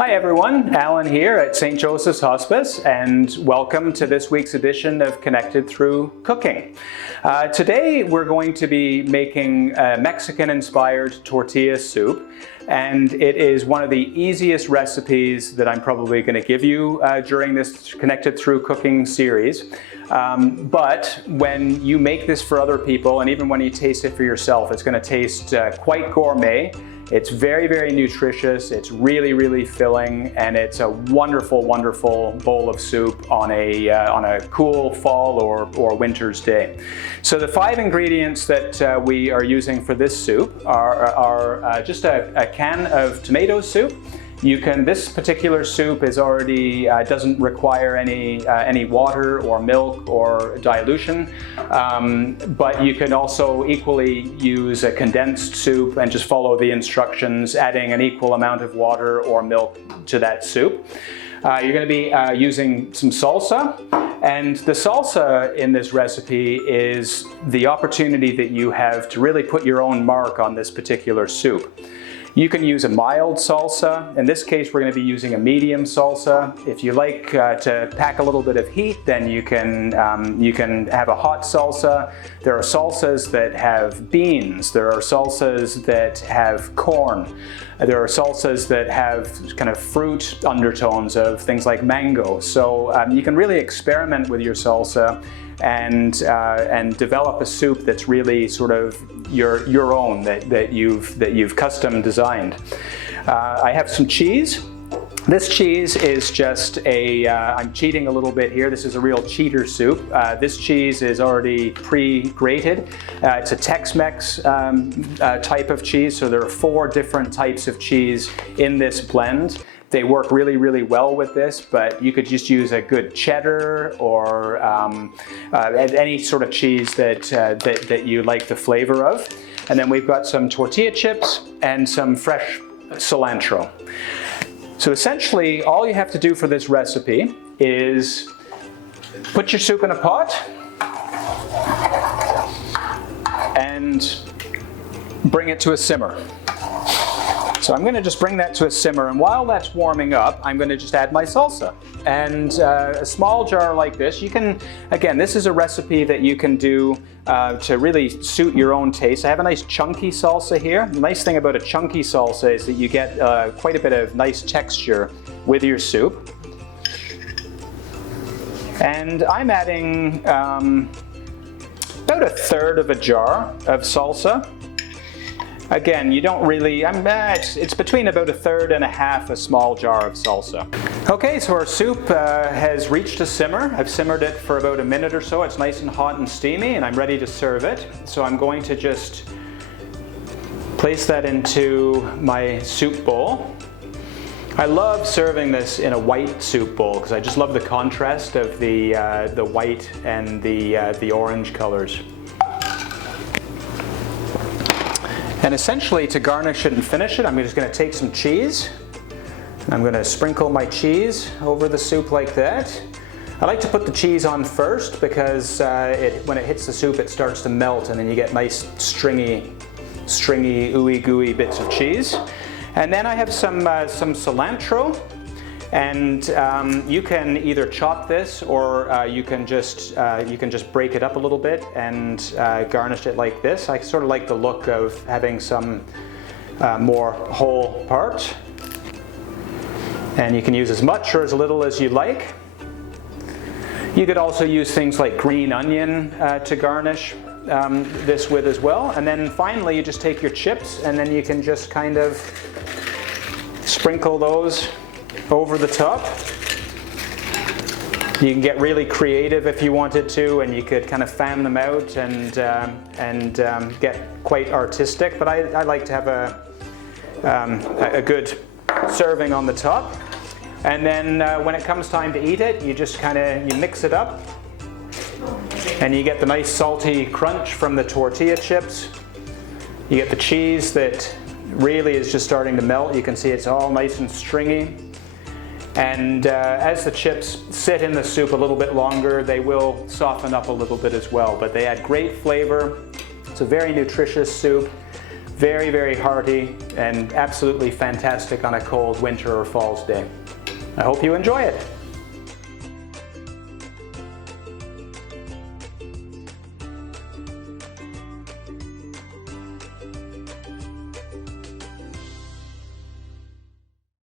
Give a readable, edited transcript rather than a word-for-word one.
Hi everyone, Alan here at St. Joseph's Hospice, and welcome to this week's edition of Connected Through Cooking. Today we're going to be making a Mexican-inspired tortilla soup, and it is one of the easiest recipes that I'm probably going to give you during this Connected Through Cooking series. But when you make this for other people, and even when you taste it for yourself, it's going to taste quite gourmet. It's very, very nutritious, it's really, really filling, and it's a wonderful, wonderful bowl of soup on a cool fall or winter's day. So the 5 ingredients that we are using for this soup are just a can of tomato soup. This particular soup is already doesn't require any water or milk or dilution, but you can also equally use a condensed soup and just follow the instructions, adding an equal amount of water or milk to that soup. You're going to be using some salsa, and the salsa in this recipe is the opportunity that you have to really put your own mark on this particular soup. You can use a mild salsa. In this case, we're going to be using a medium salsa. If you like to pack a little bit of heat, then you can have a hot salsa. There are salsas that have beans. There are salsas that have corn. There are salsas that have kind of fruit undertones of things like mango. So you can really experiment with your salsa and develop a soup that's really sort of your own, that you've custom designed. I have some cheese. This cheese is just I'm cheating a little bit here. This is a real cheater soup. This cheese is already pre-grated. It's a Tex-Mex type of cheese, so there are 4 different types of cheese in this blend. They work really, really well with this, but you could just use a good cheddar or any sort of cheese that you like the flavor of. And then we've got some tortilla chips and some fresh cilantro. So essentially, all you have to do for this recipe is put your soup in a pot and bring it to a simmer. So I'm going to just bring that to a simmer, and while that's warming up, I'm going to just add my salsa. And a small jar like this, you can, again, this is a recipe that you can do to really suit your own taste. I have a nice chunky salsa here. The nice thing about a chunky salsa is that you get quite a bit of nice texture with your soup. And I'm adding about 1/3 of a jar of salsa. Again, you don't really, it's between about 1/3 and 1/2 a small jar of salsa. Okay, so our soup has reached a simmer. I've simmered it for about a minute or so. It's nice and hot and steamy, and I'm ready to serve it. So I'm going to just place that into my soup bowl. I love serving this in a white soup bowl because I just love the contrast of the white and the orange colors. And essentially, to garnish it and finish it, I'm just going to take some cheese. I'm going to sprinkle my cheese over the soup like that. I like to put the cheese on first because when it hits the soup, it starts to melt, and then you get nice stringy, ooey gooey bits of cheese. And then I have some cilantro. And you can either chop this, or you can just break it up a little bit and garnish it like this. I sort of like the look of having some more whole part. And you can use as much or as little as you like. You could also use things like green onion to garnish this with as well. And then finally, you just take your chips, and then you can just kind of sprinkle those over the top. You can get really creative if you wanted to, and you could kind of fan them out and get quite artistic. But I like to have a good serving on the top. And then when it comes time to eat it, you just you mix it up, and you get the nice salty crunch from the tortilla chips. You get the cheese that really is just starting to melt. You can see it's all nice and stringy. And as the chips sit in the soup a little bit longer, they will soften up a little bit as well. But they add great flavor. It's a very nutritious soup, Very, very hearty and absolutely fantastic on a cold winter or fall's day. I hope you enjoy it.